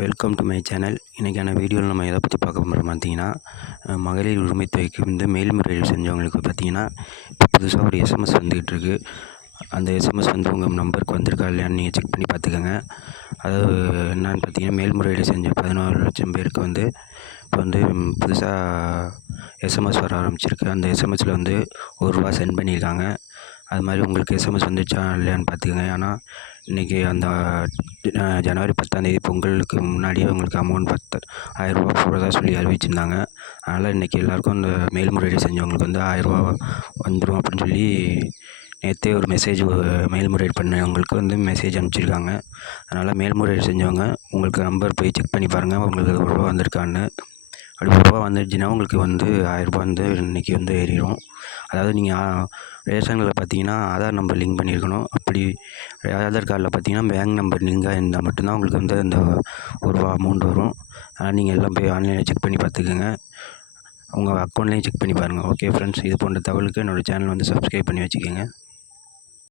Welcome to my channel. இன்றைக்கான வீடியோவில் நம்ம எதை பற்றி பார்க்க போகிறோம் பார்த்தீங்கன்னா, மகளிர் உரிமை தொகைக்கு மேல்முறையீடு செஞ்சவங்களுக்கு பார்த்தீங்கன்னா, இப்போ புதுசாக ஒரு எஸ்எம்எஸ் வந்துக்கிட்டு இருக்குது. அந்த எஸ்எம்எஸ் உங்கள் நம்பருக்கு வந்திருக்கா இல்லையான்னு நீங்கள் செக் பண்ணி பார்த்துக்கோங்க. அதாவது என்னன்னு பார்த்தீங்கன்னா, மேல்முறையீடு செஞ்ச 14 லட்சம் பேருக்கு இப்போ புதுசாக எஸ்எம்எஸ் வர ஆரம்பிச்சிருக்கு. அந்த எஸ்எம்எஸில் ரூ. 1 சென்ட் பண்ணியிருக்காங்க. அது மாதிரி உங்களுக்கு எஸ்எம்எஸ் வந்துச்சா இல்லையான்னு பார்த்துக்கோங்க. ஏன்னா இன்றைக்கி அந்த ஜனவரி 10ஆம் தேதி பொங்கலுக்கு முன்னாடியே உங்களுக்கு அமௌண்ட் 10,000 போடுறதா சொல்லி அறிவிச்சிருந்தாங்க. அதனால் இன்றைக்கி எல்லாேருக்கும் இந்த மேல்முறையீடு செஞ்சவங்களுக்கு ரூ. 1000 வந்துடும் அப்படின்னு சொல்லி நேற்றே ஒரு மேல்முறையீடு பண்ணவங்களுக்கு மெசேஜ் அனுப்பிச்சிருக்காங்க. அதனால் மேல்முறையீடு செஞ்சவங்க உங்களுக்கு நம்பர் போய் செக் பண்ணி பாருங்கள், உங்களுக்கு ரூபா வந்திருக்கான்னு. அப்படி ரூபா வந்துடுச்சுன்னா உங்களுக்கு ரூ. 1000 இன்றைக்கி ஏறிடும். அதாவது நீங்கள் ரேஷனில் பார்த்தீங்கன்னா ஆதார் நம்பர் லிங்க் பண்ணியிருக்கணும். அப்படி ஆதார் கார்டில் பார்த்தீங்கன்னா பேங்க் நம்பர் லிங்காக இருந்தால் மட்டும்தான் உங்களுக்கு அந்த ரூபா அமௌண்ட் வரும். அதனால் நீங்கள் எல்லாம் போய் ஆன்லைனில் செக் பண்ணி பார்த்துக்கோங்க, உங்கள் அக்கௌண்ட்லேயும் செக் பண்ணி பாருங்கள். ஓகே ஃப்ரெண்ட்ஸ், இது போன்ற தகவலுக்கு என்னோடய சேனல் சப்ஸ்கிரைப் பண்ணி வச்சுக்கோங்க.